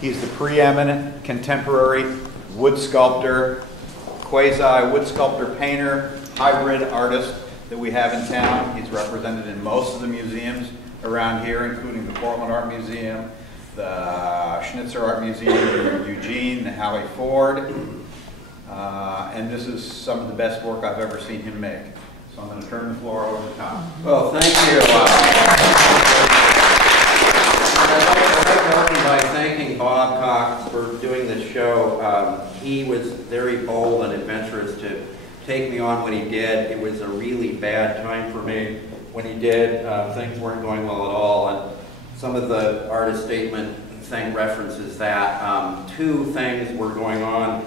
He's the preeminent contemporary wood sculptor, quasi-wood sculptor painter, hybrid artist that we have in town. He's represented in most of the museums around here, including the Portland Art Museum, the Schnitzer Art Museum in Eugene, the Hallie Ford, and this is some of the best work I've ever seen him make. So I'm going to turn the floor over to Tom. Well, thank you. I'd like to open by thanking Bob Cox for doing this show. He was very bold and adventurous to take me on when he did. It was a really bad time for me when he did. Things weren't going well at all, and some of the artist statement thing references that. Two things were going on.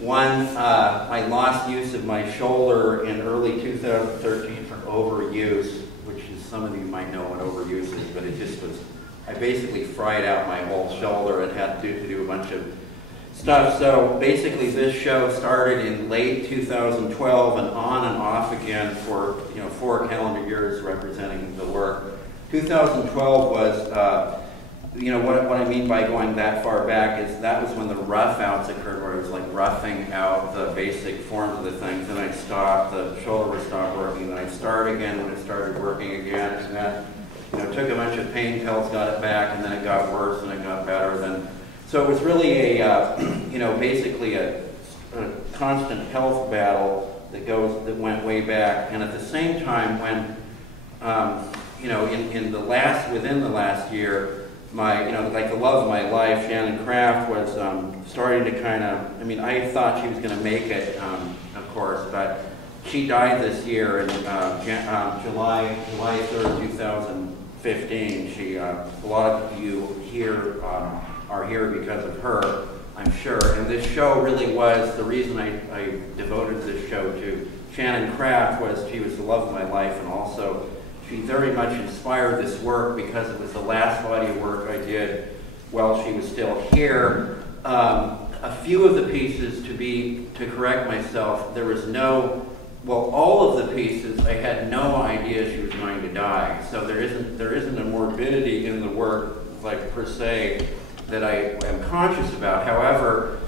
One, I lost use of my shoulder in early 2013 from overuse, which is, some of you might know what overuse is, but it just was, I basically fried out my whole shoulder and had to do a bunch of stuff. So basically this show started in late 2012 and on and off again for 4 calendar years representing the work. 2012 was, what I mean by going that far back is that was when the rough outs occurred, where it was like roughing out the basic forms of the things. Then I'd stop, the shoulder would stop working, then I'd start again when it started working again, and that took a bunch of pain pills, got it back, and then it got worse and it got better. So it was really a, basically a constant health battle that went way back. And at the same time, when, within the last year, like the love of my life, Shannon Kraft, was starting to kind of, I thought she was going to make it, of course, but she died this year in July 3rd, 2015. She, a lot of you here are here because of her, I'm sure. And this show really was, the reason I devoted this show to Shannon Kraft was she was the love of my life, and also she very much inspired this work because it was the last body of work I did while she was still here. A few of the pieces, to correct myself, there was no, all of the pieces, I had no idea she was going to die. So there isn't a morbidity in the work, like per se, that I am conscious about. However,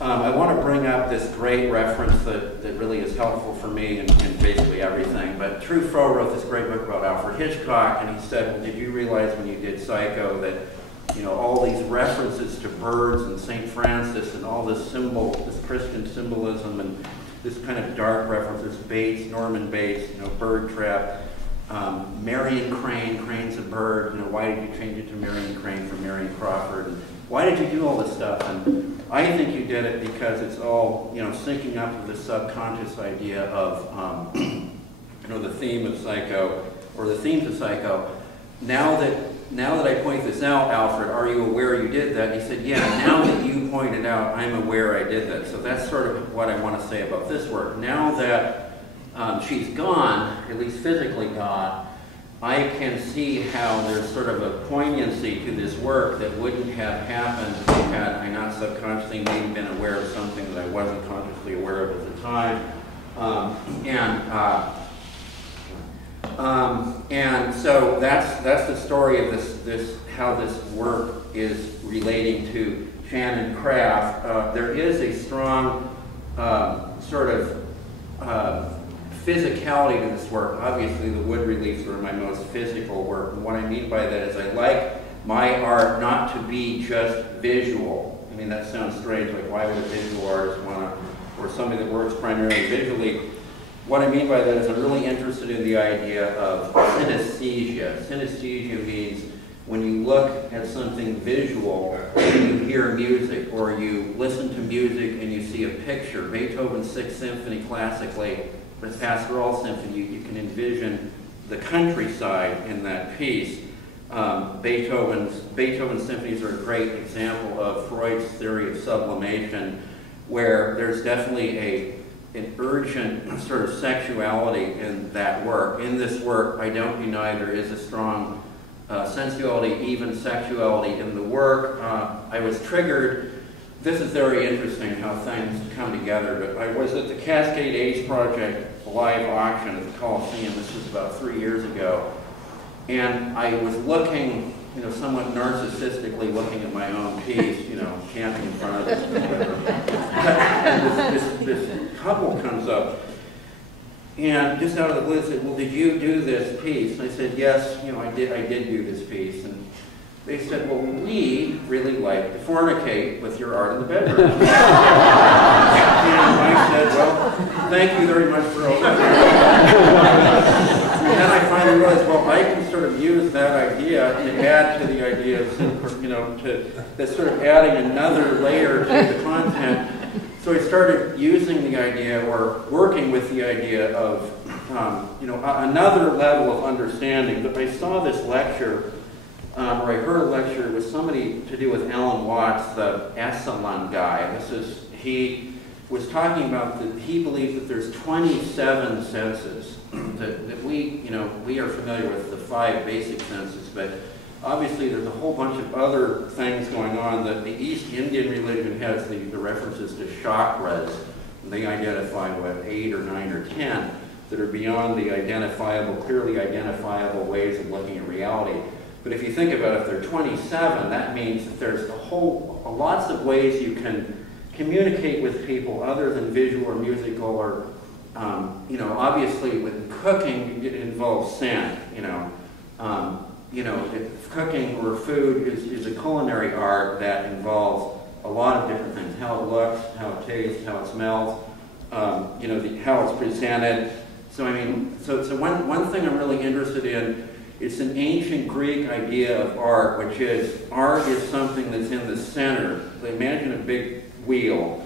I want to bring up this great reference that really is helpful for me in basically everything. But Truffaut wrote this great book about Alfred Hitchcock, and he said, well, did you realize when you did Psycho that all these references to birds and St. Francis and all this Christian symbolism and this kind of dark references, Bates, Norman Bates, bird trap, Marion Crane, Crane's a bird, why did you change it to Marion Crane from Marion Crawford? And why did you do all this stuff? And I think you did it because it's all, syncing up with the subconscious idea of, the theme of Psycho, or the themes of Psycho. Now that I point this out, Alfred, are you aware you did that? And he said, yeah, now that you pointed out, I'm aware I did that. So that's sort of what I want to say about this work. Now that she's gone, at least physically gone, I can see how there's sort of a poignancy to this work that wouldn't have happened had I not subconsciously maybe been aware of something that I wasn't consciously aware of at the time. And so that's the story of this how this work is relating to Shannon Kraft. There is a strong sort of physicality to this work. Obviously, the wood reliefs are my most physical work. And what I mean by that is I like my art not to be just visual. That sounds strange, like why would a visual artist want to, or somebody that works primarily visually. What I mean by that is I'm really interested in the idea of synesthesia. Synesthesia means when you look at something visual and you hear music, or you listen to music and you see a picture, Beethoven's Sixth Symphony classically, but Pastoral Symphony, you can envision the countryside in that piece. Beethoven's symphonies are a great example of Freud's theory of sublimation, where there's definitely an urgent sort of sexuality in that work. In this work, I don't deny there is a strong sensuality, even sexuality in the work. I was triggered. This is very interesting how things come together, but I was at the Cascade Age Project live auction at the Coliseum. This was about 3 years ago. And I was looking, somewhat narcissistically looking at my own piece, camping in front of this, whatever. And this couple comes up, and just out of the blue said, "Well, did you do this piece?" And I said, "Yes, I did do this piece." And they said, "Well, we really like to fornicate with your art in the bedroom." And I said, "Well, thank you very much for all that." And then I finally realized, well, I can sort of use that idea to add to the idea of, that's sort of adding another layer to the content. So I started using the idea, or working with the idea of, another level of understanding. But I saw this lecture, or I heard a lecture with somebody to do with Alan Watts, the Esalen guy. And he was talking about that he believes that there's 27 senses. That we are familiar with the 5 basic senses, but obviously there's a whole bunch of other things going on. That the East Indian religion has the references to chakras, and they identify, 8 or 9 or 10 that are beyond the clearly identifiable ways of looking at reality. But if you think about it, if there are 27, that means that there's lots of ways you can communicate with people other than visual or musical, or obviously with cooking, it involves scent. Cooking or food is a culinary art that involves a lot of different things: how it looks, how it tastes, how it smells, how it's presented. So one thing I'm really interested in, it's an ancient Greek idea of art, which is art is something that's in the center. So imagine a big wheel.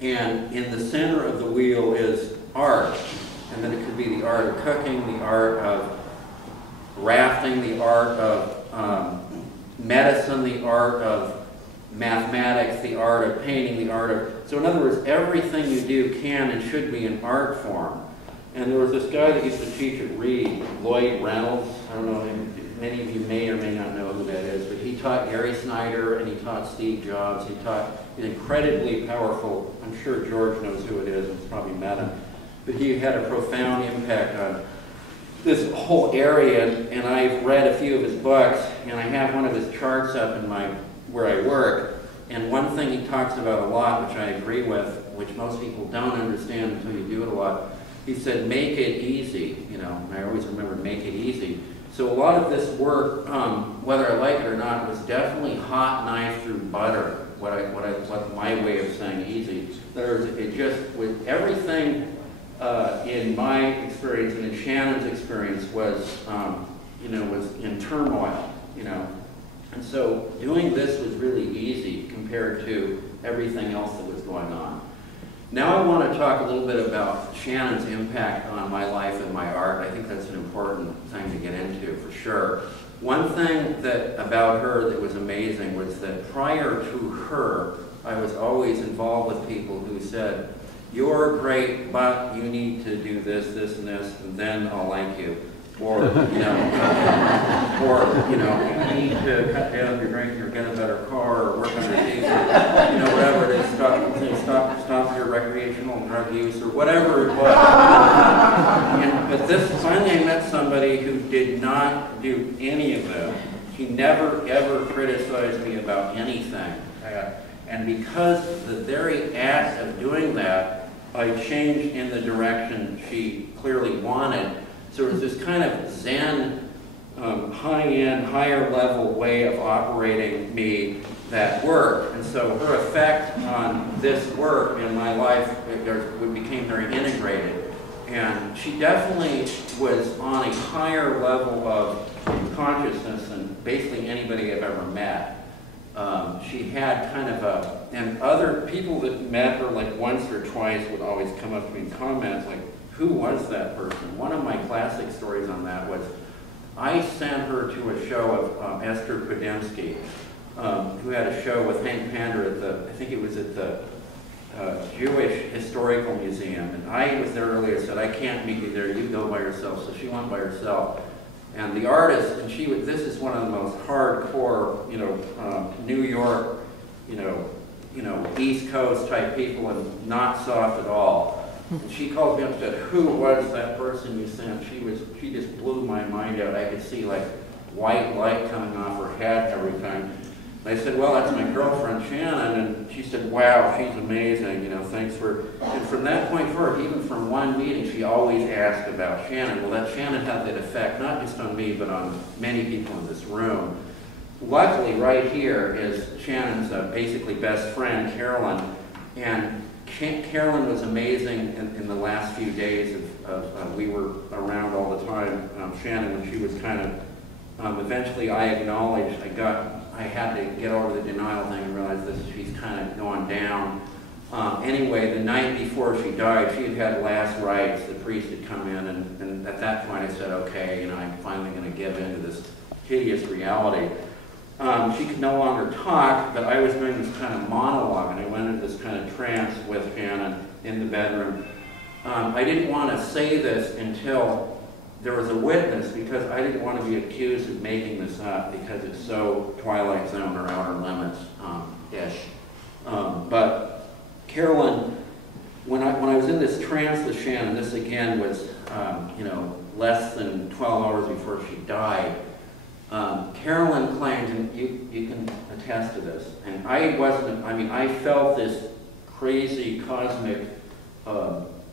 And in the center of the wheel is art. And then it could be the art of cooking, the art of rafting, the art of medicine, the art of mathematics, the art of painting, the art of... So in other words, everything you do can and should be an art form. And there was this guy that used to teach at Reed, Lloyd Reynolds. I don't know, many of you may or may not know who that is, but he taught Gary Snyder and he taught Steve Jobs. He taught an incredibly powerful, I'm sure George knows who it is, he's probably met him, but he had a profound impact on this whole area, and I've read a few of his books, and I have one of his charts up in where I work, and one thing he talks about a lot, which I agree with, which most people don't understand until you do it a lot, he said, make it easy, and I always remember make it easy. So a lot of this work, whether I like it or not, was definitely hot knife through butter. What my way of saying easy. With everything in my experience and in Shannon's experience was in turmoil, And so doing this was really easy compared to everything else that was going on. Now I want to talk a little bit about Shannon's impact on my life and my art. I think that's an important thing to get into for sure. One thing about her that was amazing was that prior to her, I was always involved with people who said, "You're great, but you need to do this, this, and this, and then I'll like you." Or, you need to cut down your drinking or get a better car or work on your teeth or, whatever it is, stop your recreational drug use or whatever it was. But finally I met somebody who did not do any of that. He never, ever criticized me about anything. And because the very act of doing that, I changed in the direction she clearly wanted. So it was this kind of Zen, high-end, higher-level way of operating me that worked. And so her effect on this work in my life, it became very integrated. And she definitely was on a higher level of consciousness than basically anybody I've ever met. She had kind of a, and other people that met her like once or twice would always come up to me and comment like, who was that person? One of my classic stories on that was, I sent her to a show of Esther Podemsky, who had a show with Hank Pander at the, I think it was at the Jewish Historical Museum. And I was there earlier, said, I can't meet you there, you go by yourself. So she went by herself. And the artist, and she was, this is one of the most hardcore, New York, East Coast type people, and not soft at all. And she called me up and said, who was that person you sent? She just blew my mind out. I could see like white light coming off her head every time. And I said, well, that's my girlfriend Shannon. And she said, wow, she's amazing, thanks for, and from that point forward, even from one meeting, she always asked about Shannon. Well, that Shannon had that effect, not just on me, but on many people in this room. Luckily, right here is Shannon's basically best friend, Carolyn. And Carolyn was amazing in the last few days we were around all the time. Shannon, when she was kind of, eventually I acknowledged, I had to get over the denial thing and realize she's kind of going down. Anyway, the night before she died, she had last rites. The priest had come in, and at that point I said, okay, I'm finally going to give in to this hideous reality. She could no longer talk, but I was doing this kind of monologue, and I went into this kind of trance with Shannon in the bedroom. I didn't want to say this until there was a witness, because I didn't want to be accused of making this up, because it's so Twilight Zone or Outer Limits-ish. But Carolyn, when I was in this trance with Shannon, this again was, less than 12 hours before she died, Carolyn claimed, and you can attest to this, and I felt this crazy cosmic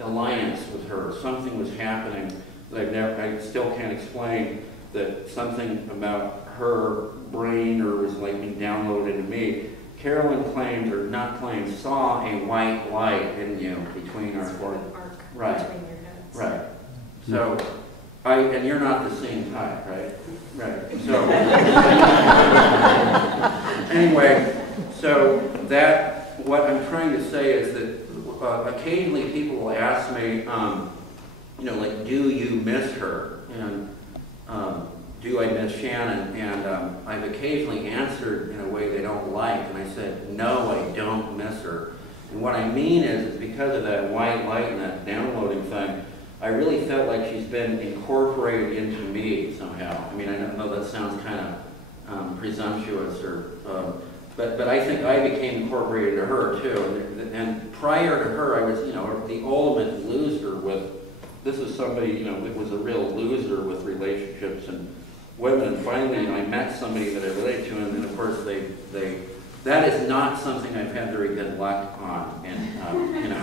alliance with her. Something was happening that I still can't explain, that something about her brain or was like being downloaded into me. Carolyn claimed, or not claimed, saw a white light, didn't you, between our foreheads? Right. Between your heads. Right. So, and you're not the same type, right? Right. So, anyway, so what I'm trying to say is that occasionally people will ask me, like, do you miss her? And do I miss Shannon? And I've occasionally answered in a way they don't like, and I said, no, I don't miss her. And what I mean is because of that white light and that downloading thing, I really felt like she's been incorporated into me somehow. I mean, I know that sounds kind of presumptuous, but I think I became incorporated into her too. And prior to her, I was, the ultimate loser with. This is somebody, that was a real loser with relationships and women. And finally, I met somebody that I related to, and then of course that is not something I've had very good luck on. And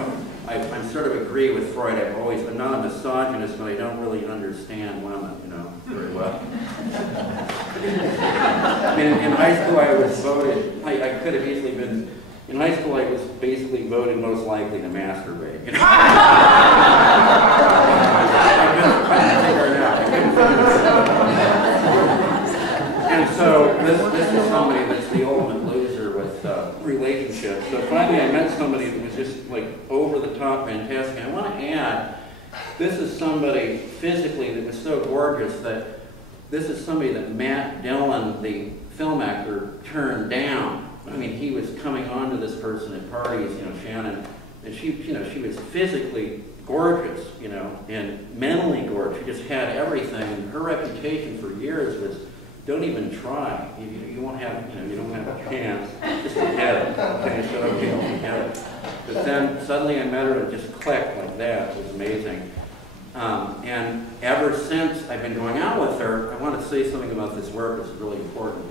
I sort of agree with Freud. I'm not a misogynist, but I don't really understand women, very well. I mean, in high school I was voted. I could have easily been. In high school, I was basically voted most likely to masturbate. And so this is somebody that's the ultimate loser with relationships. So finally, I met somebody that was just like over the top fantastic. And I want to add, this is somebody physically that was so gorgeous that this is somebody that Matt Dillon, the film actor, turned down. I mean, he was coming on to this person at parties, Shannon, and she was physically gorgeous, and mentally gorgeous. She just had everything, and her reputation for years was, don't even try. You won't have, you don't have a chance. Just forget it. Okay, so okay, I'll forget it. But then suddenly I met her and it just clicked like that. It was amazing. And ever since I've been going out with her, I want to say something about this work that's really important.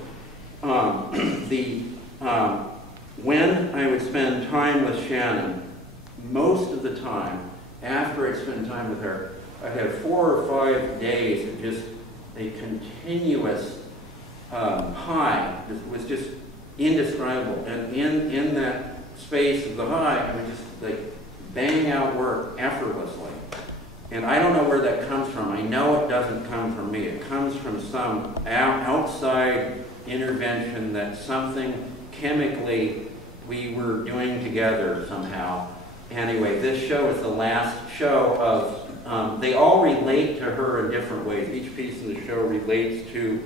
When I would spend time with Shannon, most of the time, after I'd spend time with her, I'd have 4 or 5 days of just a continuous high. It was just indescribable. And in that space of the high, I would just like bang out work effortlessly. And I don't know where that comes from. I know it doesn't come from me. It comes from some outside intervention, that something chemically we were doing together somehow. Anyway, this show is the last show of, they all relate to her in different ways. Each piece of the show relates to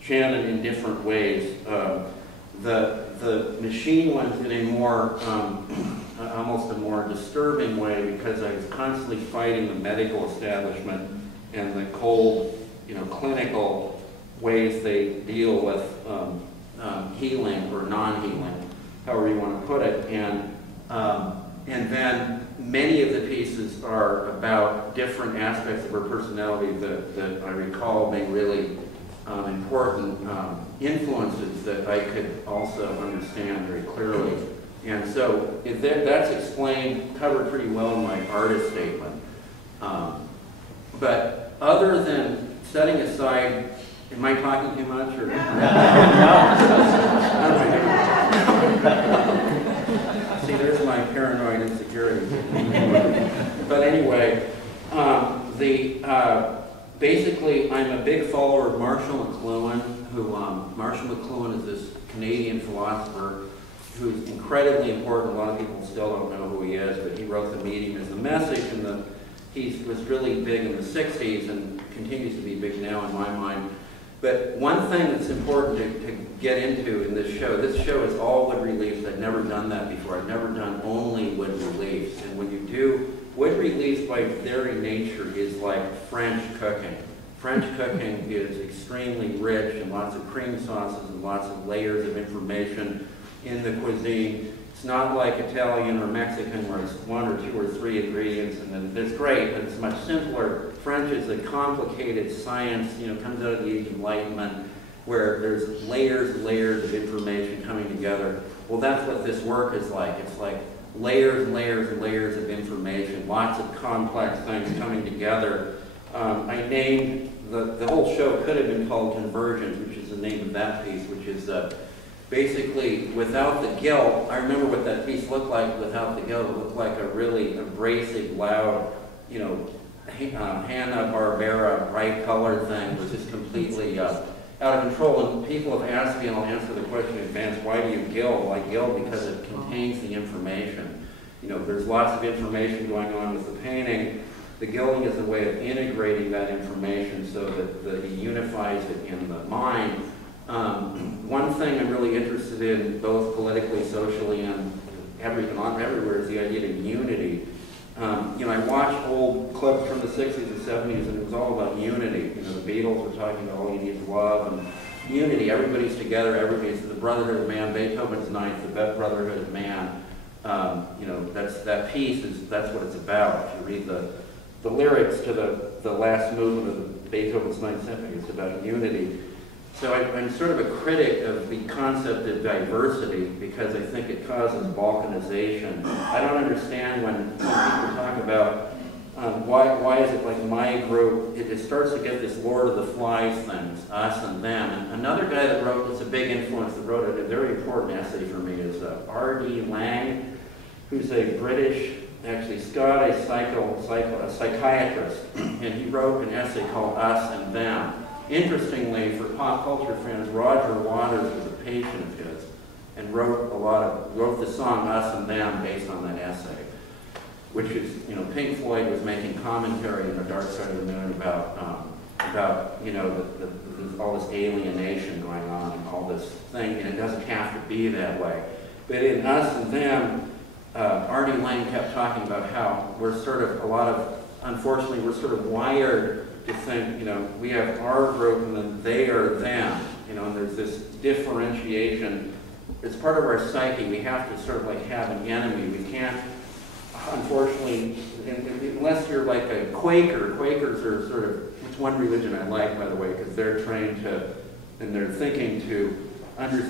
Shannon in different ways. The machine one's in a more, almost a more disturbing way, because I was constantly fighting the medical establishment and the cold, clinical ways they deal with healing or non-healing, however you want to put it. And then many of the pieces are about different aspects of her personality that I recall being really important influences that I could also understand very clearly. And so that's explained, covered pretty well in my artist statement. But other than setting aside, am I talking too much? Or? See, there's my paranoid insecurity. But anyway, basically, I'm a big follower of Marshall McLuhan, who, Marshall McLuhan is this Canadian philosopher who's incredibly important. A lot of people still don't know who he is, but he wrote The Meeting as the Message, and he was really big in the 60s and continues to be big now in my mind. But one thing that's important to get into in this show is all wood reliefs. I've never done that before. I've never done only wood reliefs. And when you do, wood reliefs by very nature is like French cooking. French cooking is extremely rich and lots of cream sauces and lots of layers of information in the cuisine. It's not like Italian or Mexican where it's one or two or three ingredients and then it's great, but it's much simpler. French is a complicated science, comes out of the Age of Enlightenment, where there's layers and layers of information coming together. Well, that's what this work is like. It's like layers and layers and layers of information, lots of complex things coming together. I named, the whole show could have been called Convergence, which is the name of that piece, which is basically without the guilt. I remember what that piece looked like without the guilt. It looked like a really abrasive, loud, Hanna-Barbera, bright color thing. It was just completely out of control. And people have asked me, and I'll answer the question in advance, why do you gild? Well, I gild because it contains the information. There's lots of information going on with the painting. The gilding is a way of integrating that information so that he unifies it in the mind. One thing I'm really interested in, both politically, socially, and everywhere, is the idea of unity. I watched old clips from the 60s and 70s, and it was all about unity. The Beatles were talking about all you need is love and unity. Everybody's together. Everybody's the brotherhood of man. Beethoven's Ninth, the brotherhood of man. That piece that's what it's about. If you read the lyrics to the last movement of Beethoven's Ninth Symphony, it's about unity. So I'm sort of a critic of the concept of diversity because I think it causes balkanization. I don't understand when people talk about why is it like my group, it starts to get this Lord of the Flies things, us and them. And another guy that wrote, it's a big influence, that wrote a very important essay for me is R.D. Laing, who's a British, actually Scottish a psychiatrist, and he wrote an essay called Us and Them. Interestingly, for pop culture fans, Roger Waters was a patient of his and wrote the song Us and Them based on that essay, which is, Pink Floyd was making commentary in The Dark Side of the Moon about all this alienation going on and all this thing, and it doesn't have to be that way. But in Us and Them, R.D. Laing kept talking about how we're unfortunately, we're sort of wired to think, we have our group and then they are them, and there's this differentiation. It's part of our psyche. We have to sort of have an enemy. We can't, unfortunately, unless you're like a Quaker. Quakers are sort of, it's one religion I like, by the way, because they're trained to, and they're thinking to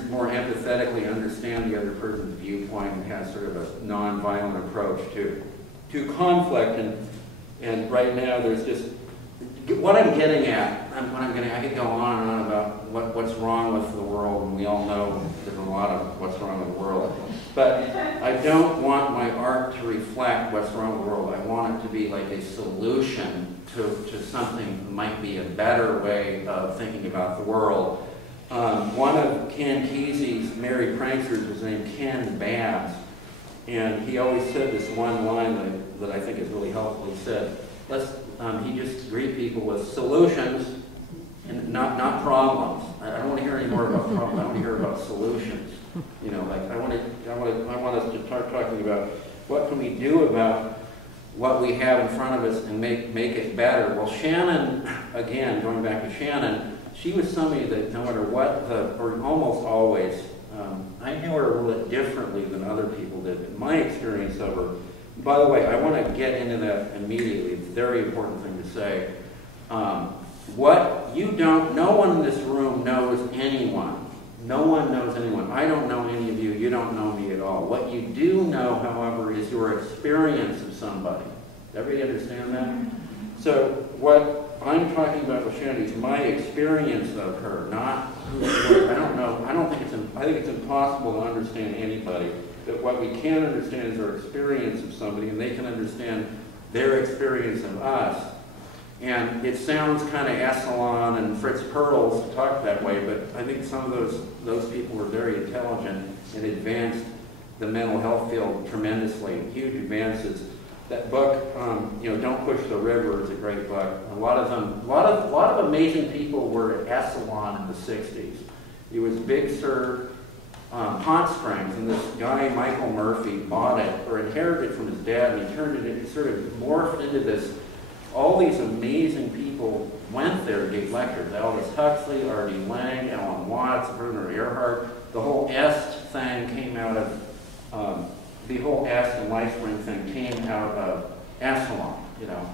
more empathetically understand the other person's viewpoint and has sort of a non-violent approach to conflict. And right now there's just, what I'm getting at, I could go on and on about what's wrong with the world, and we all know there's a lot of what's wrong with the world. But I don't want my art to reflect what's wrong with the world. I want it to be like a solution to something that might be a better way of thinking about the world. One of Ken Kesey's Merry Pranksters was named Ken Bass, and he always said this one line that I think is really helpful. He said, he just greet people with solutions and not problems. I don't want to hear any more about problems. I want to hear about solutions. You know, like I want us to start talking about what can we do about what we have in front of us and make it better. Well, Shannon, again, going back to Shannon, she was somebody that no matter what, or almost always, I knew her a little bit differently than other people did. In my experience of her, by the way, I want to get into that immediately. It's a very important thing to say. No one in this room knows anyone. No one knows anyone. I don't know any of you. You don't know me at all. What you do know, however, is your experience of somebody. Everybody understand that? So what I'm talking about with Shannon is my experience of her, not who she was. I don't know. I think it's impossible to understand anybody. But what we can understand is our experience of somebody, and they can understand their experience of us. And it sounds kind of Essalon and Fritz Perls to talk that way, but I think some of those people were very intelligent and advanced the mental health field tremendously. Huge advances. That book, Don't Push the River, is a great book. A lot of amazing people were at Essalon in the '60s. He was Big Sur Hot Springs, and this guy Michael Murphy bought it or inherited it from his dad, and he turned it into, sort of morphed into this. All these amazing people went there to give lectures. Aldous Huxley, R.D. Laing, Alan Watts, Werner Erhard. The whole Est thing came out of, the whole Est and LifeSpring thing came out of Essalon, you know.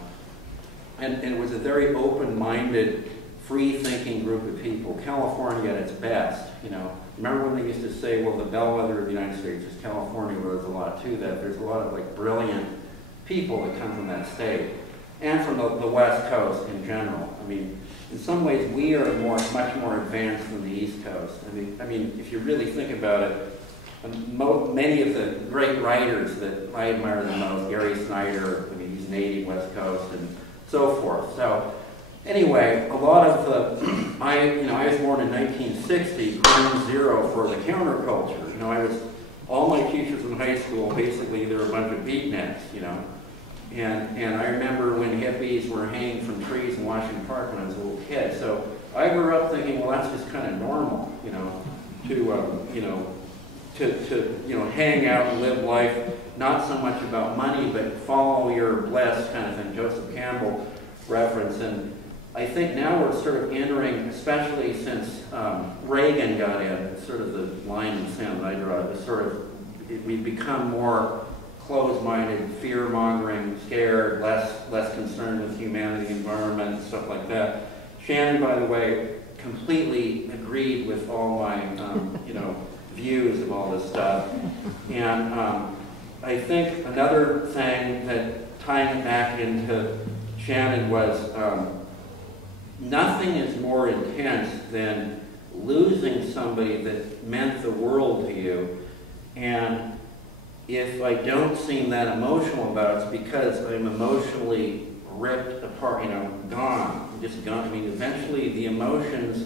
And it was a very open-minded, free-thinking group of people. California at its best, you know. Remember when they used to say, well, the bellwether of the United States is California, where there's a lot to that. There's a lot of, like, brilliant people that come from that state. And from the West Coast in general. I mean, in some ways, we are much more advanced than the East Coast. I mean, if you really think about it, many of the great writers that I admire the most, Gary Snyder, I mean, he's native West Coast, and so forth. So, anyway, a lot of I was born in 1960, ground zero for the counterculture. You know, all my teachers in high school, basically, they were a bunch of beatniks, you know. And I remember when hippies were hanging from trees in Washington Park when I was a little kid. So I grew up thinking, well, that's just kind of normal, you know, to hang out and live life, not so much about money, but follow your bliss kind of thing. Joseph Campbell reference. And I think now we're sort of entering, especially since Reagan got in, sort of the line in the sand that I draw, we've become more closed-minded, fear-mongering, scared, less concerned with humanity, environment, stuff like that. Shannon, by the way, completely agreed with all my, views of all this stuff. And I think another thing that tying it back into Shannon was nothing is more intense than losing somebody that meant the world to you. And if I don't seem that emotional about it, it's because I'm emotionally ripped apart, gone. I'm just gone. I mean, eventually the emotions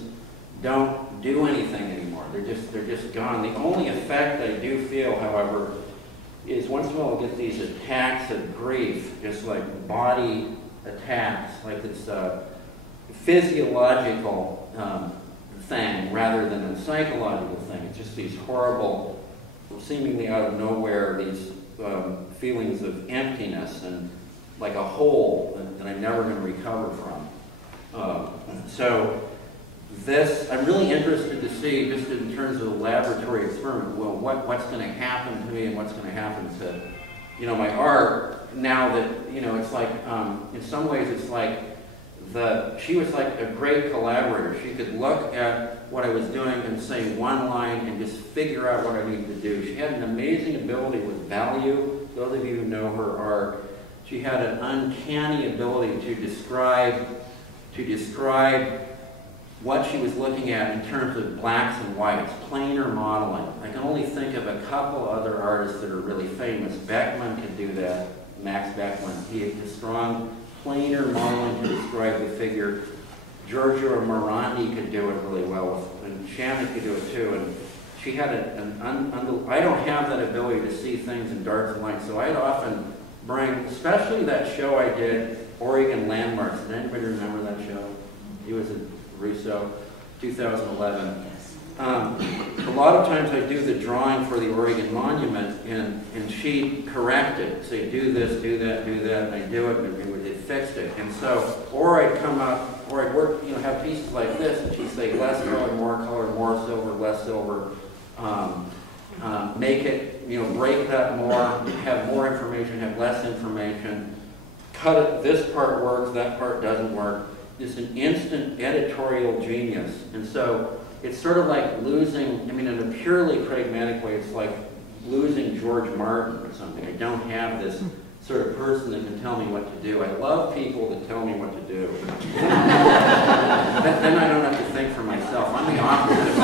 don't do anything anymore. They're just gone. The only effect I do feel, however, is once in a while I get these attacks of grief, just like body attacks, like it's a physiological thing rather than a psychological thing. It's just these horrible, seemingly out of nowhere, these feelings of emptiness and like a hole that I'm never going to recover from. So I'm really interested to see, just in terms of the laboratory experiment, well, what's going to happen to me and what's going to happen to, my art now that, it's like, in some ways it's like she was like a great collaborator. She could look at what I was doing and say one line and just figure out what I needed to do. She had an amazing ability with value. Those of you who know her art, she had an uncanny ability to describe to describe what she was looking at in terms of blacks and whites, planar modeling. I can only think of a couple other artists that are really famous. Beckman could do that, Max Beckman. He had strong planar modeling to describe the figure. Giorgio Morandi could do it really well, and Shannon could do it too. And she had I don't have that ability to see things in darks and lights, so I'd often bring, especially that show I did, Oregon Landmarks. Does anybody remember that show? He was at Russo, 2011. A lot of times I do the drawing for the Oregon Monument, and she corrected, say, do this, do that, and I do it, and it fixed it. And so, or I'd come up, or I'd work, have pieces like this, and she'd say, less color, more silver, less silver. Make it, break that more, have more information, have less information. Cut it, this part works, that part doesn't work. It's an instant editorial genius. And so it's sort of like losing, in a purely pragmatic way, it's like losing George Martin or something. I don't have this sort of person that can tell me what to do. I love people that tell me what to do. Then I don't have to think for myself. I'm the opposite.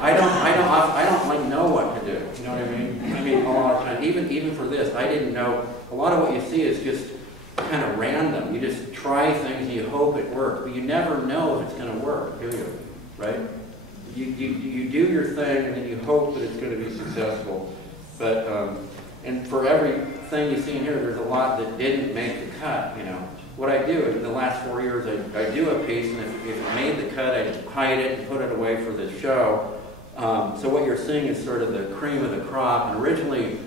I don't like know what to do. You know what I mean? A lot of times, even for this, I didn't know. A lot of what you see is just kind of random. You just try things and you hope it works, but you never know if it's going to work, do you? Right? You do your thing and then you hope that it's going to be successful. But and for everything you see in here, there's a lot that didn't make the cut. What I do in the last 4 years, I do a piece, and if it made the cut, I hide it and put it away for the show. So what you're seeing is sort of the cream of the crop. And originally,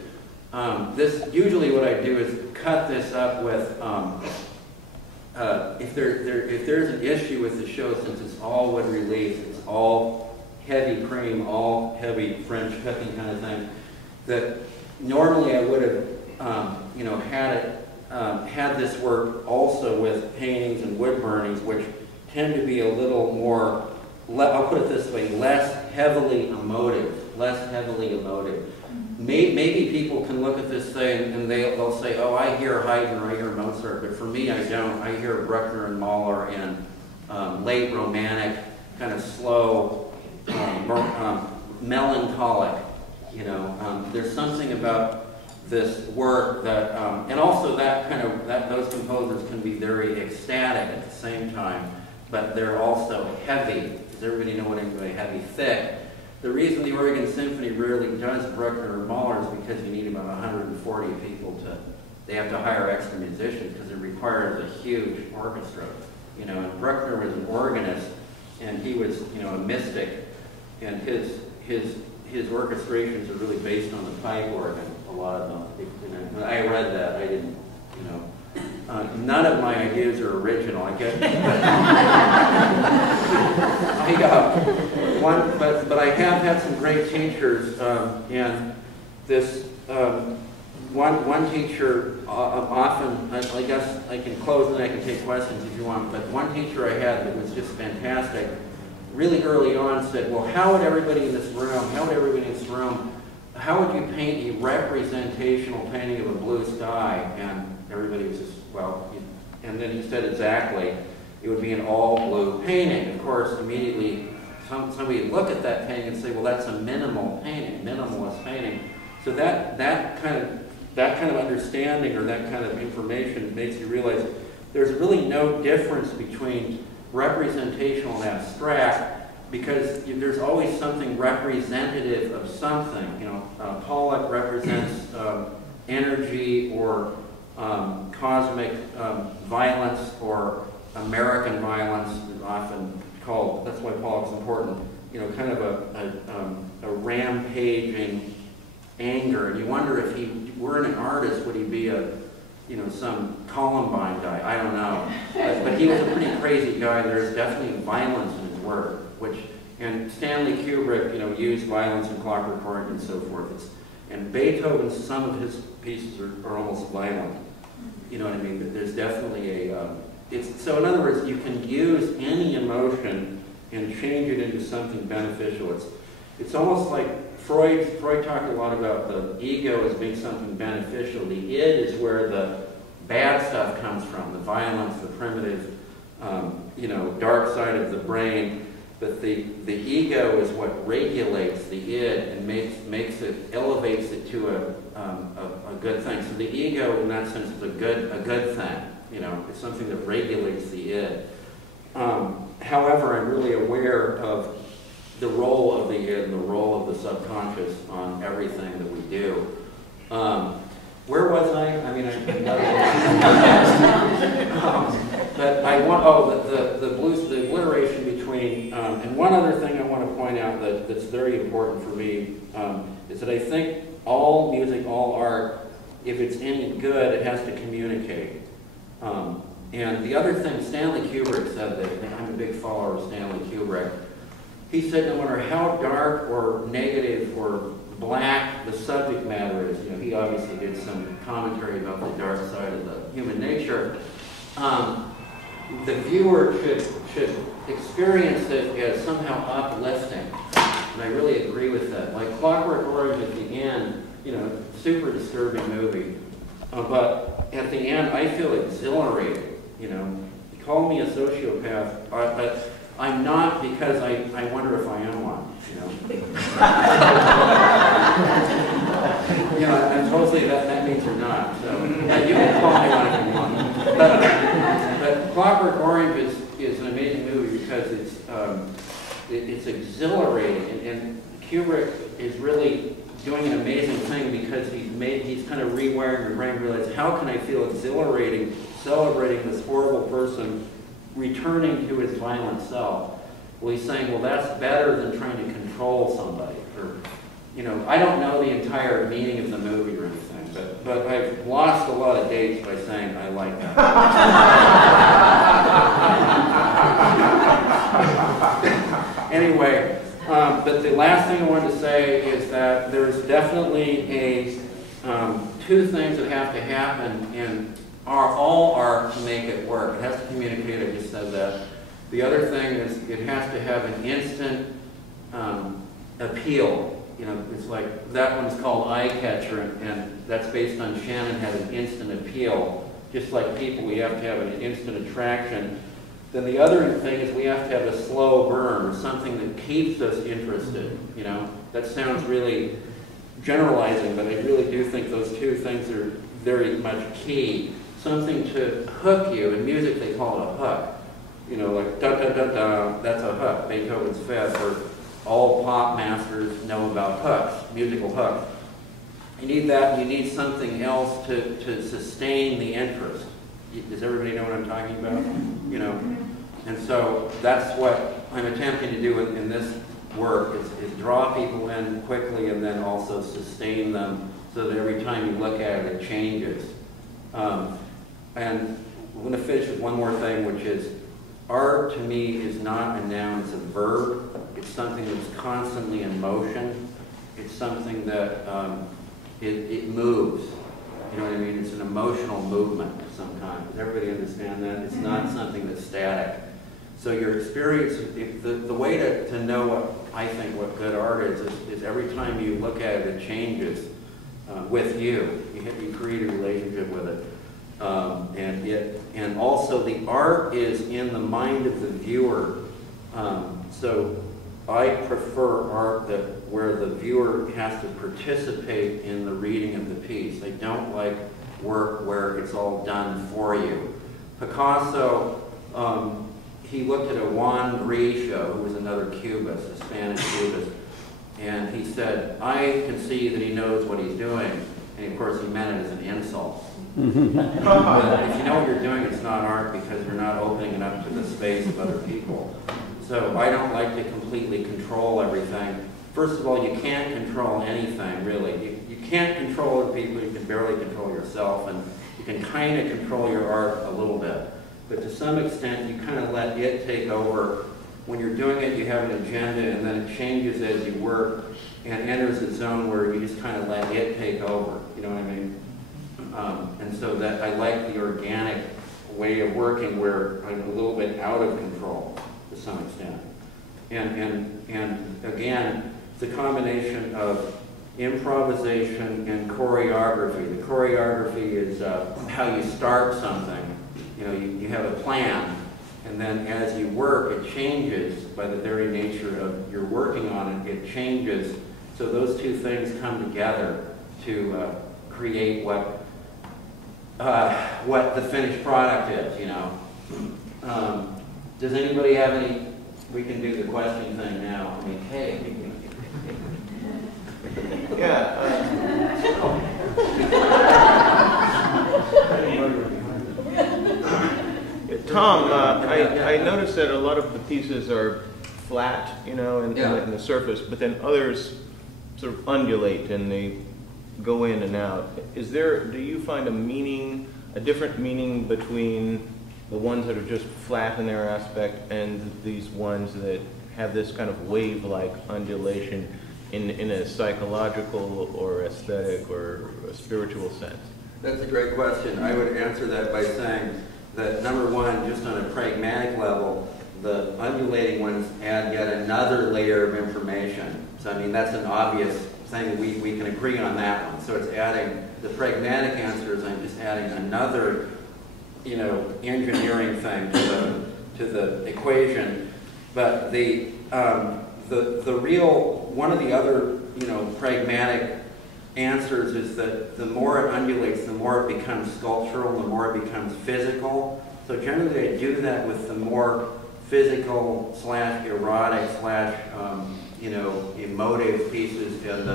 usually what I do is cut this up with, if there's an issue with the show, since it's all wood relief, it's all heavy cream, all heavy French cutting kind of thing, that normally I would have, had this work also with paintings and wood burnings, which tend to be a little more, I'll put it this way, less heavily emotive. Maybe people can look at this thing and they'll say, oh, I hear Haydn or I hear Mozart, but for me, I don't. I hear Bruckner and Mahler and late Romantic, kind of slow, melancholic. There's something about this work that, and also those composers can be very ecstatic at the same time, but they're also heavy. Does everybody know what I mean by heavy? Thick. The reason the Oregon Symphony rarely does Bruckner or Mahler is because you need about 140 people they have to hire extra musicians because it requires a huge orchestra. And Bruckner was an organist, and he was, a mystic, and his orchestrations are really based on the pipe organ. A lot of them. I read that. I didn't. None of my ideas are original. I guess. But I have had some great teachers, and this one teacher often. I guess I can close and I can take questions if you want. But one teacher I had that was just fantastic. Really early on said, "Well, how would everybody in this room? How would you paint a representational painting of a blue sky?" And everybody was just, and then he said exactly, it would be an all blue painting. Of course, immediately somebody would look at that painting and say, well, that's a minimalist painting. So that kind of understanding or that kind of information makes you realize there's really no difference between representational and abstract, because there's always something representative of something. Pollock represents energy or cosmic violence or American violence is often called. That's why Pollock's important. Kind of a rampaging anger, and you wonder if he were an artist, would he be some Columbine guy? I don't know, but he was a pretty crazy guy. There's definitely violence in his work, and Stanley Kubrick, used violence in Clockwork Orange and so forth. And Beethoven, some of his pieces are almost violent. You know what I mean? But there's definitely so in other words, you can use any emotion and change it into something beneficial. It's almost like Freud talked a lot about the ego as being something beneficial. The id is where the bad stuff comes from, the violence, the primitive, you know, dark side of the brain. But the ego is what regulates the id and makes it, elevates it to a good thing. So the ego, in that sense, is a good thing. You know, it's something that regulates the id. However, I'm really aware of the role of the id and the role of the subconscious on everything that we do. Where was I? I mean, but I want, the blues, the alliteration between, and one other thing I want to point out that's very important for me is that I think all music, all art, if it's any good, it has to communicate. And the other thing, Stanley Kubrick said that, and I'm a big follower of Stanley Kubrick, he said no matter how dark or negative or black the subject matter is, you know, he obviously did some commentary about the dark side of the human nature, the viewer should experience it as somehow uplifting. And I really agree with that. Like Clockwork Orange at the end, you know, super disturbing movie. But at the end, I feel exhilarated, you know. You call me a sociopath, but I'm not, because I wonder if I am one, you know. You know, and totally that means you're not. So you can call me one if you want. But Clockwork Orange is an amazing movie because it's exhilarating, and Kubrick is really doing an amazing thing because he's kind of rewiring your brain, realize how can I feel exhilarating, celebrating this horrible person returning to his violent self. Well, he's saying, well, that's better than trying to control somebody. Or, you know, I don't know the entire meaning of the movie or anything, but I've lost a lot of dates by saying I like that. Anyway, but the last thing I wanted to say is that there's definitely two things that have to happen in all art to make it work. It has to communicate, I just said that. The other thing is it has to have an instant appeal. You know, it's like, that one's called Eye Catcher, and that's based on Shannon had an instant appeal. Just like people, we have to have an instant attraction. Then the other thing is we have to have a slow burn, something that keeps us interested, you know. That sounds really generalizing, but I really do think those two things are very much key. Something to hook you. In music, they call it a hook. You know, like da-da-da-da, that's a hook, Beethoven's Fifth, or all pop masters know about hooks, musical hooks. You need that, you need something else to sustain the interest. Does everybody know what I'm talking about? You know, and so that's what I'm attempting to do in this work, is draw people in quickly and then also sustain them so that every time you look at it, it changes. And I'm going to finish with one more thing, which is art to me is not a noun, it's a verb. It's something that's constantly in motion. It's something that it moves. You know what I mean? It's an emotional movement of some kind. Does everybody understand that? It's not something that's static. So your experience, the way to know what I think what good art is every time you look at it, it changes with you. You create a relationship with it. And also the art is in the mind of the viewer. So I prefer art where the viewer has to participate in the reading of the piece. I don't like work where it's all done for you. Picasso, he looked at a Juan Grisho, who was another Cubist, a Spanish Cubist, and he said, I can see that he knows what he's doing. And of course he meant it as an insult. But if you know what you're doing, it's not art because you're not opening it up to the space of other people. So I don't like to completely control everything. First of all, you can't control anything, really. You can't control other people, you can barely control yourself, and you can kind of control your art a little bit. But to some extent, you kind of let it take over. When you're doing it, you have an agenda, and then it changes as you work, and enters a zone where you just kind of let it take over. You know what I mean? And so that I like the organic way of working where I'm a little bit out of control to some extent. And again, it's a combination of improvisation and choreography. The choreography is how you start something. You know, you have a plan, and then as you work, it changes by the very nature of you're working on it. It changes. So those two things come together to create what the finished product is. You know. Does anybody have any? We can do the question thing now. I mean, hey. Yeah. Tom, I noticed that a lot of the pieces are flat, you know, in the surface, but then others sort of undulate and they go in and out. Do you find a different meaning between the ones that are just flat in their aspect and these ones that have this kind of wave-like undulation in a psychological or aesthetic or a spiritual sense? That's a great question. I would answer that by saying that, number one, just on a pragmatic level, the undulating ones add yet another layer of information. So, I mean, that's an obvious thing. We can agree on that one. So it's adding, the pragmatic answer is I'm just adding another, you know, engineering thing to the equation. But the real, one of the other, you know, pragmatic answers is that the more it undulates, the more it becomes sculptural, the more it becomes physical. So generally I do that with the more physical / erotic / you know, emotive pieces, and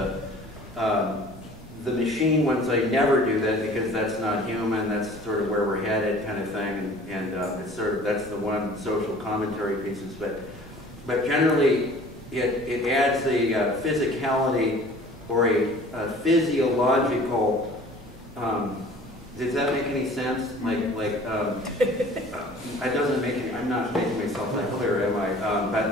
the machine ones I never do that because that's not human. That's sort of where we're headed, kind of thing, and it's sort of, that's the one social commentary pieces. But generally it adds the physicality or a physiological. Does that make any sense? It doesn't make any. I'm not making myself that clear, am I?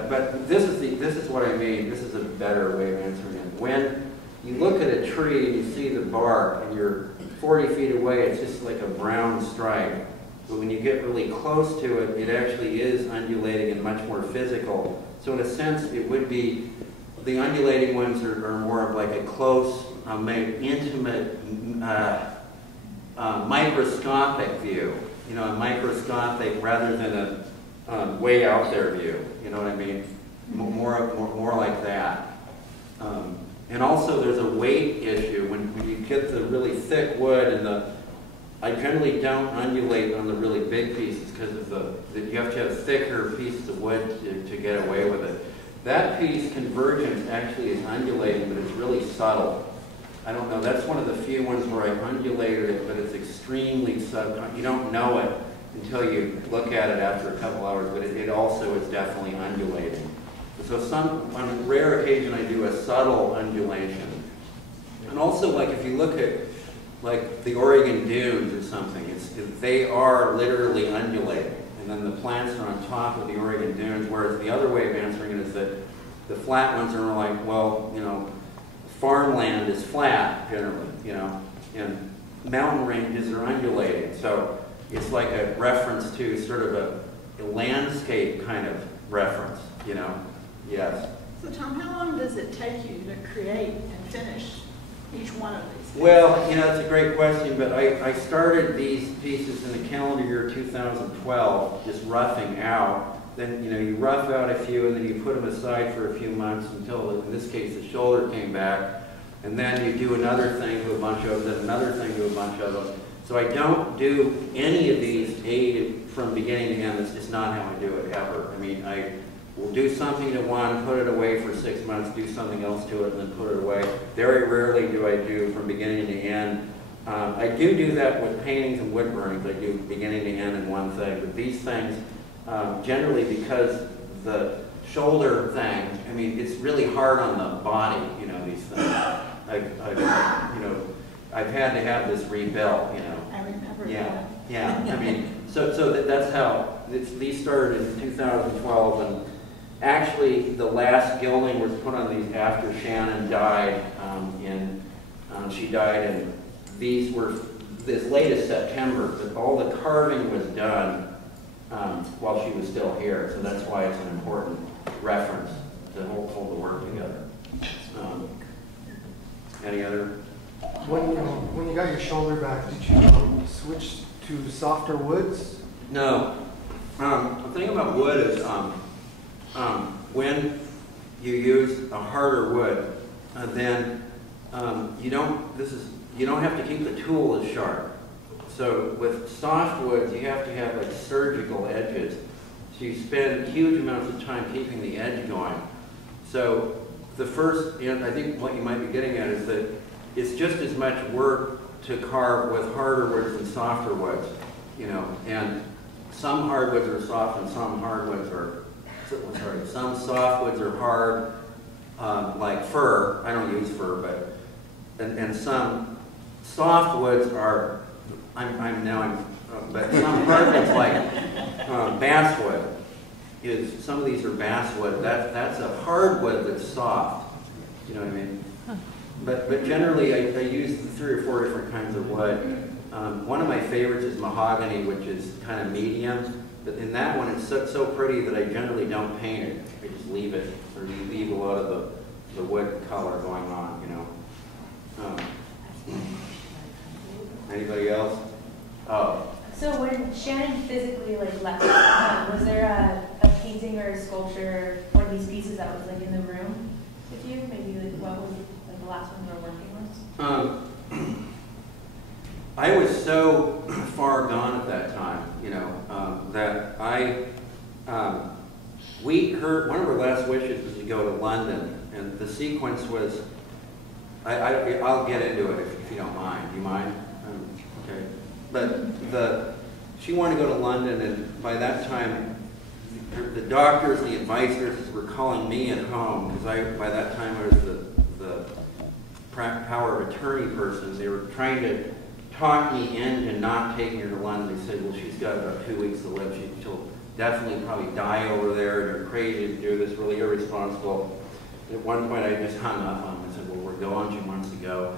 But this is what I mean. This is a better way of answering it. When you look at a tree and you see the bark and you're 40 feet away, it's just like a brown stripe. But when you get really close to it, it actually is undulating and much more physical. So in a sense, it would be, the undulating ones are more of like a close, intimate, microscopic view. You know, a microscopic rather than a way out there view. You know what I mean? More like that. And also there's a weight issue. When you get the really thick wood and I generally don't undulate on the really big pieces because of you have to have thicker pieces of wood to get away with it. That piece, Convergence, actually is undulating, but it's really subtle. I don't know, that's one of the few ones where I undulated it, but it's extremely subtle. You don't know it until you look at it after a couple hours, but it also is definitely undulating. So on a rare occasion I do a subtle undulation. And also, like, if you look at like the Oregon dunes or something, they are literally undulating. And then the plants are on top of the Oregon dunes, whereas the other way of answering it is that the flat ones are like, well, you know, farmland is flat generally, you know, and mountain ranges are undulating. So it's like a reference to sort of a landscape kind of reference, you know. Yes. So Tom, how long does it take you to create and finish each one of these pieces? Well, you know, that's a great question, but I started these pieces in the calendar year 2012, just roughing out. Then, you know, you rough out a few and then you put them aside for a few months until, in this case, the shoulder came back. And then you do another thing to a bunch of them, then another thing to a bunch of them. So I don't do any of these from beginning to end. That's just not how I do it ever. I mean, I will do something to one, put it away for 6 months, do something else to it, and then put it away. Very rarely do I do from beginning to end. I do that with paintings and wood burnings. I do beginning to end in one thing. But these things, generally because the shoulder thing, I mean, it's really hard on the body, you know, these things. I've had to have this rebuilt, you know. I remember that. Yeah, I mean, so that's how, these started in 2012, and actually the last gilding was put on these after Shannon died, she died, and these were as late as September, but all the carving was done while she was still here, so that's why it's an important reference to hold the work together. Any other? When you got your shoulder back, did you switch to softer woods? No. The thing about wood is when you use a harder wood, then you don't have to keep the tool as sharp. So with soft woods, you have to have like surgical edges. So you spend huge amounts of time keeping the edge going. So the first, I think what you might be getting at is that it's just as much work to carve with harder woods than softer woods, and some hardwoods are soft and some hardwoods are, some softwoods are hard, like fir. I don't use fir, but, and some softwoods are, but some hardwoods like basswood. Some of these are basswood. That's a hardwood that's soft. You know what I mean? But generally, I use 3 or 4 different kinds of wood. One of my favorites is mahogany, which is kind of medium. But in that one, it's so pretty that I generally don't paint it. I just leave it, or leave a lot of the wood color going on. Anybody else? Oh. So when Shannon physically left, was there a painting or a sculpture, one of these pieces that was in the room with you? Maybe what was the last one you were working with? I was so far gone at that time, that one of her last wishes was to go to London, and the sequence was, I'll get into it if you don't mind. Do you mind? Okay. But she wanted to go to London, and by that time, the doctors, the advisors were calling me at home, because by that time I was the power of attorney person. They were trying to talk me into not taking her to London. They said, well, she's got about 2 weeks to live. She'll definitely probably die over there, and you're crazy to do this, really irresponsible. At one point, I just hung up on them and said, well, we're going. She wants to go.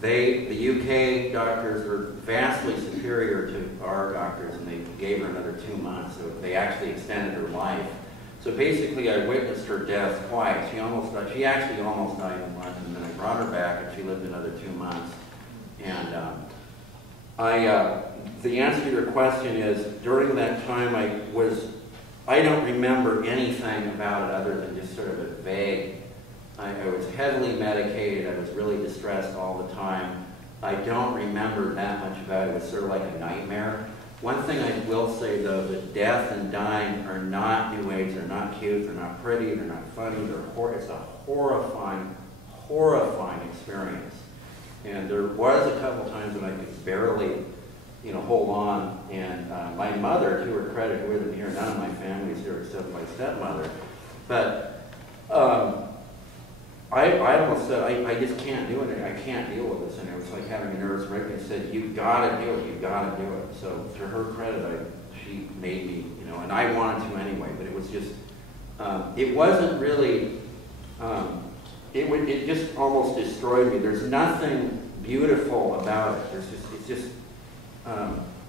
The UK doctors were vastly superior to our doctors, and they gave her another 2 months. So they actually extended her life. So basically, I witnessed her death twice. She actually almost died in London, and then I brought her back, and she lived another 2 months. And the answer to your question is, during that time, I don't remember anything about it other than just sort of a vague. I was heavily medicated. I was really distressed all the time. I don't remember that much about it. It was sort of like a nightmare. One thing I will say, though, that death and dying are not New Age. They're not cute. They're not pretty. They're not funny. It's a horrifying, horrifying experience. And there was a couple times when I could barely, hold on. And my mother, to her credit, who isn't here, none of my family's here except my stepmother. But I almost said, I just can't do it. I can't deal with this. And it was like having a nervous breakdown. I said, you've got to do it. You've got to do it. So to her credit, she made me, and I wanted to anyway. But it was just, it wasn't really, it just almost destroyed me. There's nothing beautiful about it.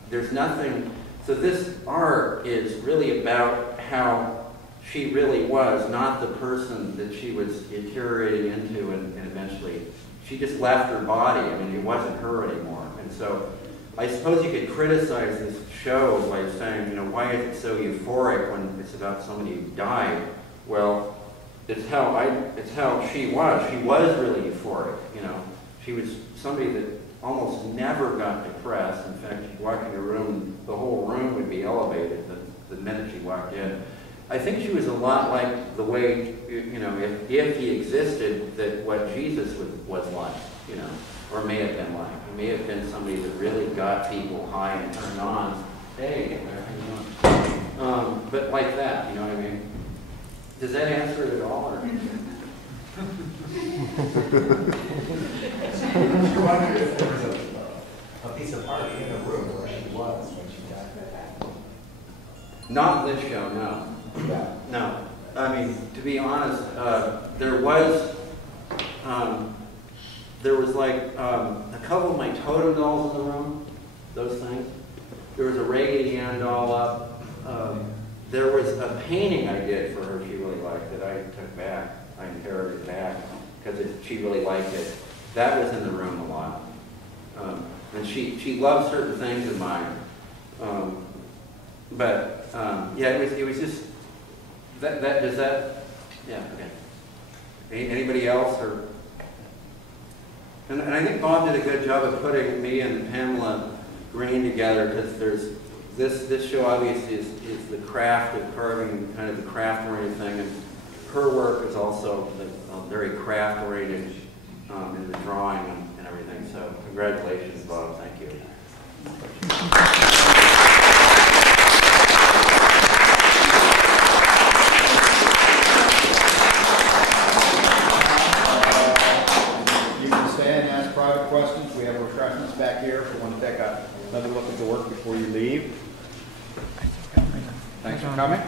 There's nothing. So this art is really about how she really was, not the person that she was deteriorating into, and eventually she just left her body. I mean, it wasn't her anymore. And so I suppose you could criticize this show by saying, why is it so euphoric when it's about somebody who died? Well, it's how she was. She was really euphoric. She was somebody that almost never got depressed. In fact, she'd walk in a room, the whole room would be elevated the minute she walked in. I think she was a lot like the way, if he existed, that what Jesus was like, or may have been like. He may have been somebody that really got people high and turned on. Hey, but like that, you know what I mean? Does that answer it at all? Or? I wondered if there was a piece of art in the room where she was when she died. Not this show, no. Yeah. No. I mean, to be honest, there was like a couple of my totem dolls in the room, those things. There was a Raggedy Ann doll up. There was a painting I did for her she really liked that I took back. I inherited back because she really liked it. that was in the room a lot. And she loved certain things in mine. Yeah, it was just, yeah, okay. Anybody else? And I think Bob did a good job of putting me and Pamela Green together, because there's, this show obviously is the craft of carving, kind of the craft-oriented thing, and her work is also very craft-oriented in the drawing and everything. So congratulations, Bob. Thank you. You can stay and ask private questions. We have refreshments back here if you want to take another look at the work before you leave. Thanks for coming.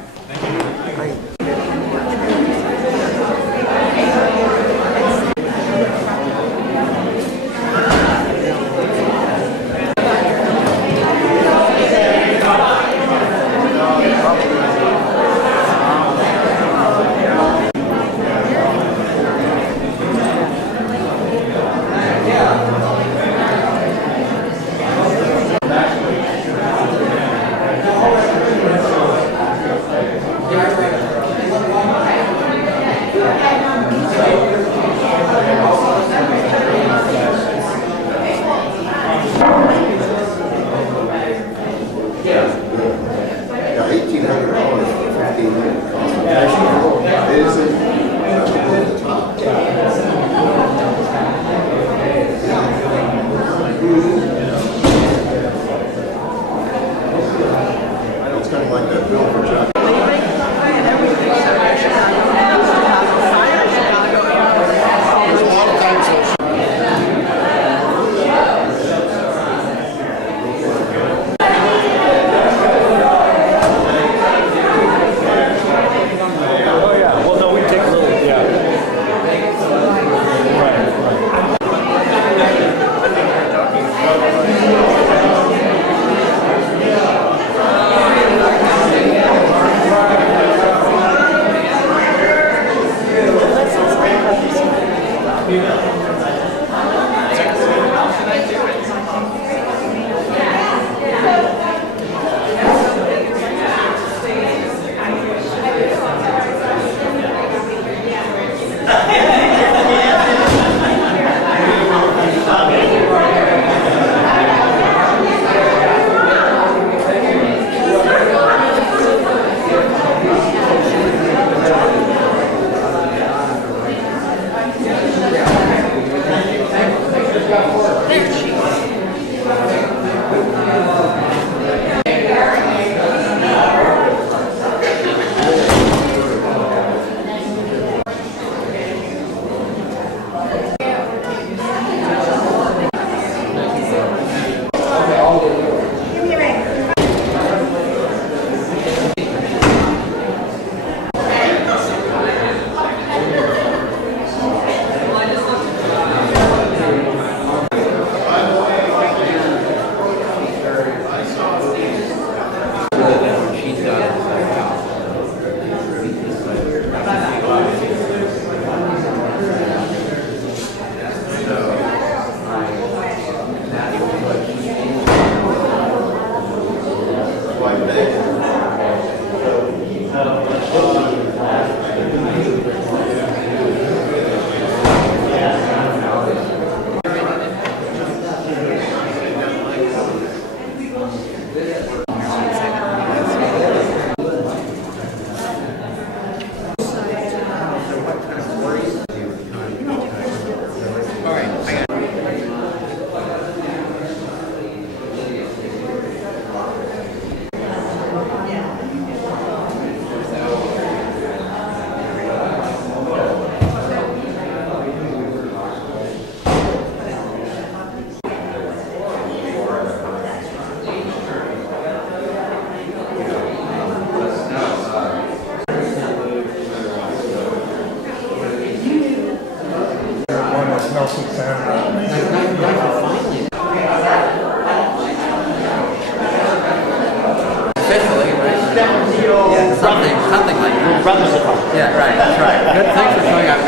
Something like that. Brothers apart. Yeah, right, that's right. Good, thanks for showing up.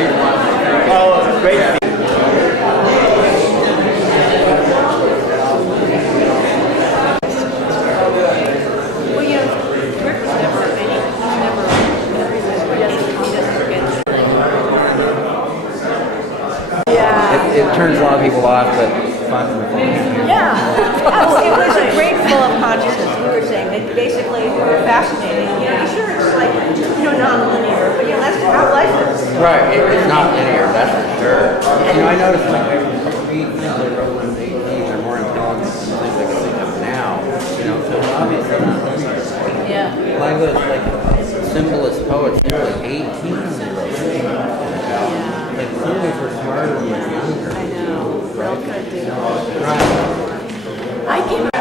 Oh, great. laugh, but fun. Yeah. Oh, it was a great flow of consciousness. We were saying that basically we were fascinating. You know, sure it's like, you know, non-linear, but you know, that's how life is. Right, it's not linear, that's for sure. You know, I noticed like they wrote when they are more intelligent than things I can think of now. You know, so obviously not linear. Yeah. Like this, like symbolist poets, they were like 18 when they wrote this. Like clearly we're smarter when we're younger. I know. Right. I came To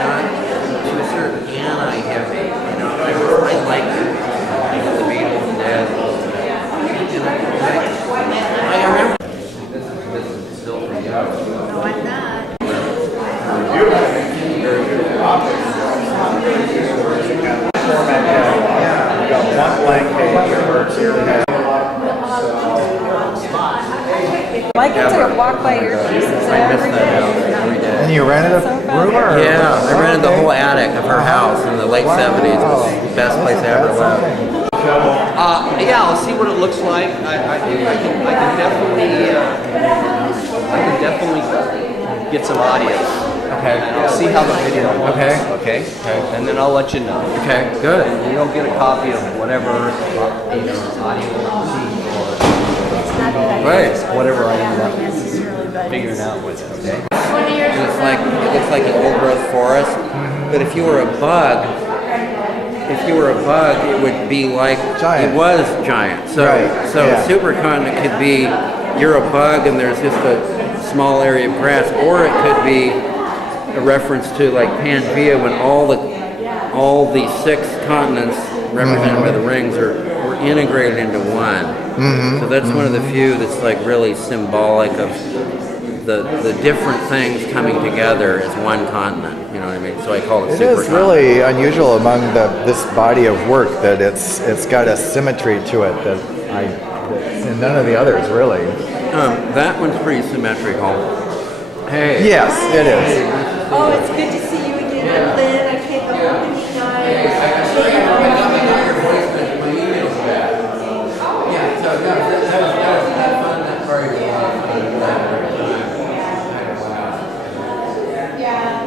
a certain anti-heavy, you know, I like the Beatles and Dead. I remember. This is still pretty young. No, I'm not. You got one blank page here. I get to walk by your pieces I miss every that house day. every day. And you rented a room or? Yeah, I rented the whole attic of her house in the late 70s. It was the best place I ever lived. Yeah, I'll see what it looks like. I can definitely get some audio. Okay. I'll see how the video looks. Okay. Okay. And then I'll let you know. Okay, good. And you'll get a copy of whatever audio Right. or whatever I end up figuring out with it. Okay. And it looks like an old growth forest. But if you were a bug, it would be like Giant. it was giant. So Right, so yeah. a supercontinent could be you're a bug and there's just a small area of grass, or it could be a reference to like Pangea when all the 6 continents represented by the rings were integrated into one. So that's one of the few that's like really symbolic of the different things coming together as one continent. You know what I mean? So I call it It is supercontinent. really unusual among this body of work that it's got a symmetry to it that and none of the others really. That one's pretty symmetrical. Hey. Yes, it is. Oh, it's good to see you again, Lynn. I came up with you guys. Yeah, so that was fun. That part was a lot of fun. Yeah.